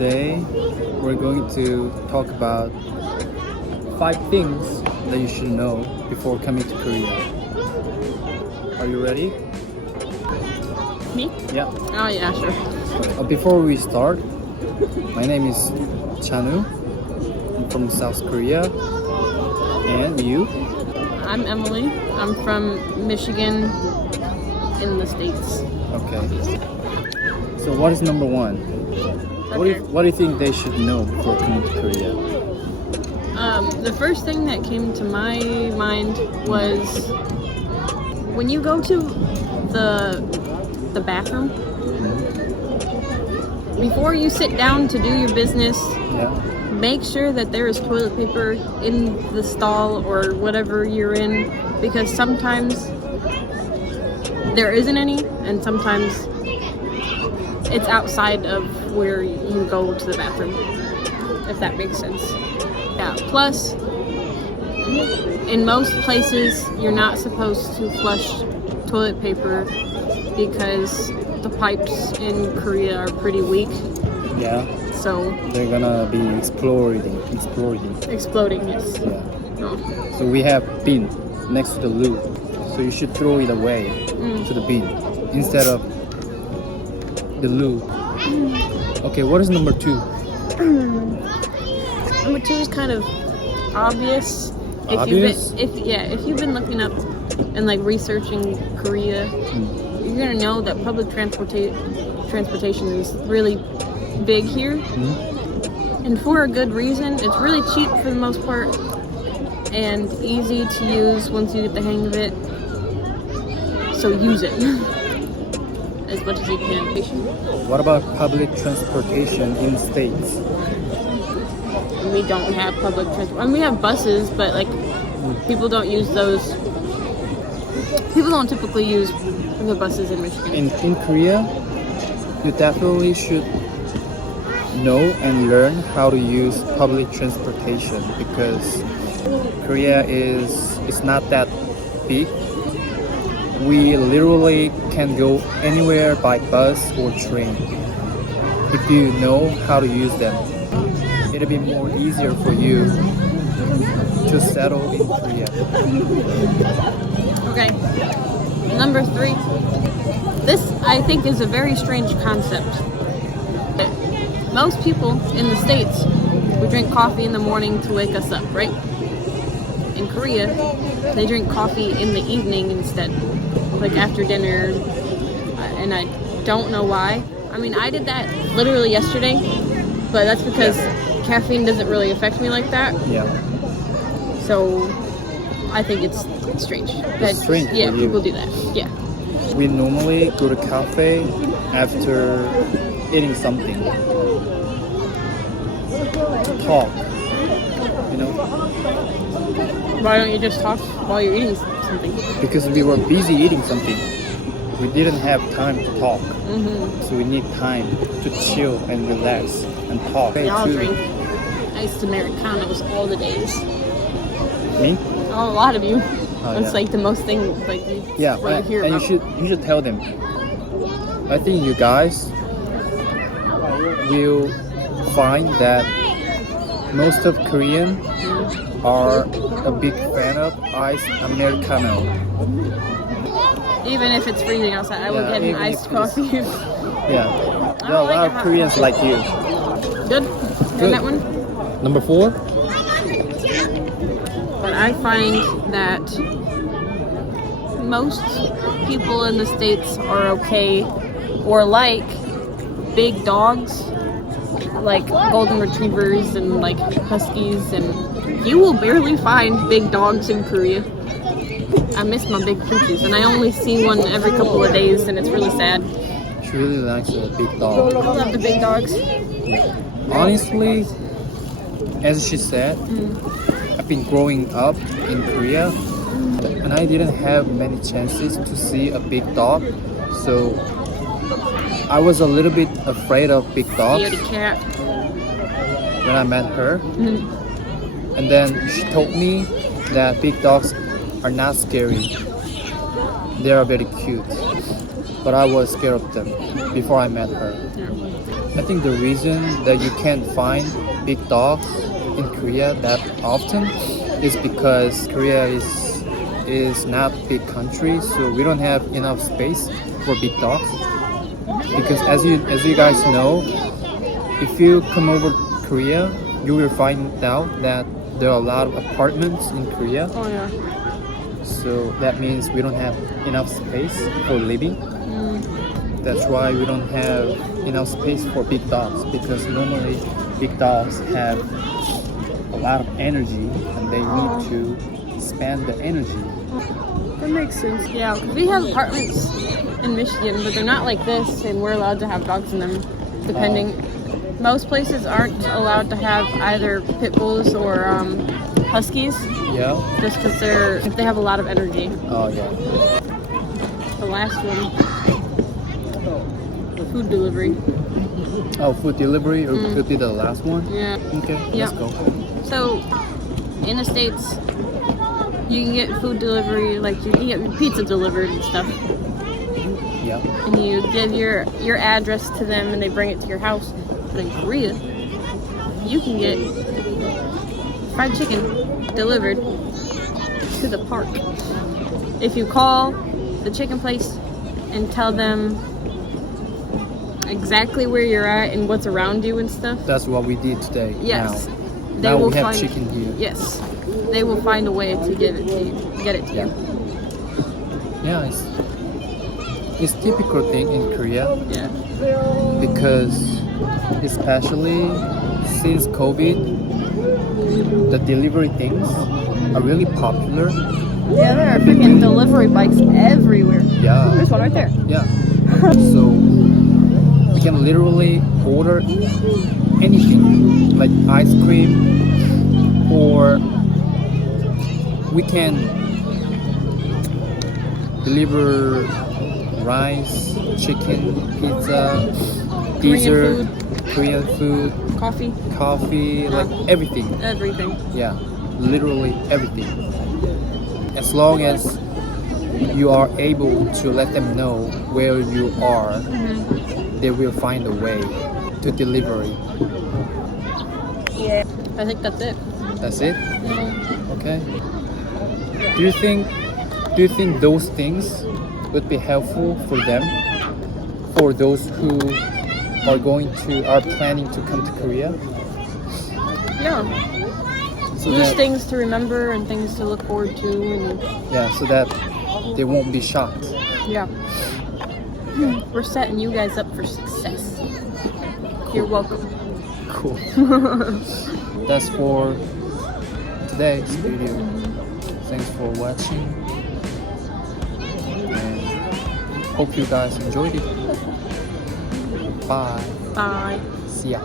Today we're going to talk about 5 things that you should know before coming to Korea. Are you ready? Me? Yeah. Oh yeah, sure. Before we start, my name is Chanu. I'm from South Korea. And you? I'm Emily. I'm from Michigan in the States. Okay. So what is number 1? Okay. What do you think they should know before coming to Korea? The first thing that came to my mind was when you go to the bathroom, before you sit down to do your business, make sure that there is toilet paper in the stall or whatever you're in, because sometimes there isn't any, and sometimes it's outside of where you go to the bathroom, if that makes sense. Yeah, plus, in most places, you're not supposed to flush toilet paper because the pipes in Korea are pretty weak. Yeah. So they're gonna be exploding. Exploding, yes. Yeah. Oh. So we have bin next to the loo. So you should throw it away to the bin instead of the loo. Okay, what is number 2? Number 2 is kind of obvious. If you've been looking up and like researching Korea, you're gonna know that public transportation is really big here, and for a good reason. It's really cheap for the most part and easy to use once you get the hang of it. So use it as much as you can. What about public transportation in the States? We don't have public transport. I mean, we have buses, but like people don't use those. People don't typically use the buses in Michigan. In Korea, you definitely should know and learn how to use public transportation, because Korea is not that big. We literally can go anywhere by bus or train. If you know how to use them, it'll be more easier for you to settle in Korea. Okay. Number 3. This, I think, is a very strange concept. Most people in the States, we drink coffee in the morning to wake us up, right? In Korea, they drink coffee in the evening instead, like after dinner, and I don't know why. I mean, I did that literally yesterday, but that's because caffeine doesn't really affect me like that. Yeah. So I think it's strange. It's strange for you. People do that. Yeah. We normally go to cafe after eating something to talk, you know? Why don't you just talk while you're eating something? Because we were busy eating something. We didn't have time to talk. So we need time to chill and relax and talk. We all drink iced Americanos all the days. Me? Oh, a lot of you. Oh, It's like the most thing, like you hear and about. you should tell them. I think you guys will find that most of Korean are a big fan of iced Americano. Even if it's freezing outside, I will get an iced coffee. Yeah, there are a lot of Koreans like you. Good. And that one? Number 4? But I find that most people in the States are okay or like big dogs, like golden retrievers and like huskies, and you will barely find big dogs in Korea. I miss my big pooches, and I only see one every couple of days, and it's really sad. She really likes a big dog. I love the big dogs. Honestly, as she said, I've been growing up in Korea, and I didn't have many chances to see a big dog, so I was a little bit afraid of big dogs Scaredy cat. when I met her. And then she told me that big dogs are not scary. They are very cute. but I was scared of them before I met her. I think the reason that you can't find big dogs in Korea that often is because Korea is not a big country, so we don't have enough space for big dogs. Because as you guys know, if you come over Korea, you will find out that there are a lot of apartments in Korea. Oh yeah. So that means we don't have enough space for living. That's why we don't have enough space for big dogs, because normally big dogs have a lot of energy and they need to spend the energy. That makes sense. Yeah, because we have apartments in Michigan, but they're not like this, and we're allowed to have dogs in them, depending. Most places aren't allowed to have either pit bulls or huskies. Yeah. Just because they have a lot of energy. Oh yeah. The last one, food delivery. Oh, food delivery could be the last one. Yeah. Okay. Yeah. Let's go. So, in the States, you can get food delivery, like you can get pizza delivered and stuff. Yeah. And you give your address to them, and they bring it to your house. But in Korea, you can get fried chicken delivered to the park. If you call the chicken place and tell them exactly where you're at and what's around you and stuff. That's what we did today. Yes. Now we have chicken here. Yes. They will find a way to get it to you. Yeah. Yeah, it's typical thing in Korea. Yeah. Because especially since COVID, the delivery things are really popular. Yeah, there are freaking delivery bikes everywhere. Yeah. There's one right there. Yeah. So we can literally order anything, like ice cream, or we can deliver rice, chicken, pizza, dessert, Korean food, coffee, like everything. Everything. Yeah, literally everything. As long as you are able to let them know where you are, they will find a way to deliver it. Yeah. I think that's it. That's it? Yeah. Okay. Do you think those things would be helpful for them? For those who are planning to come to Korea? Yeah. So There's that, things to remember and things to look forward to, and yeah, so that they won't be shocked. yeah. We're setting you guys up for success. Cool. You're welcome. Cool. That's for today's video. Thanks for watching, and hope you guys enjoyed it. Bye. Bye. See ya.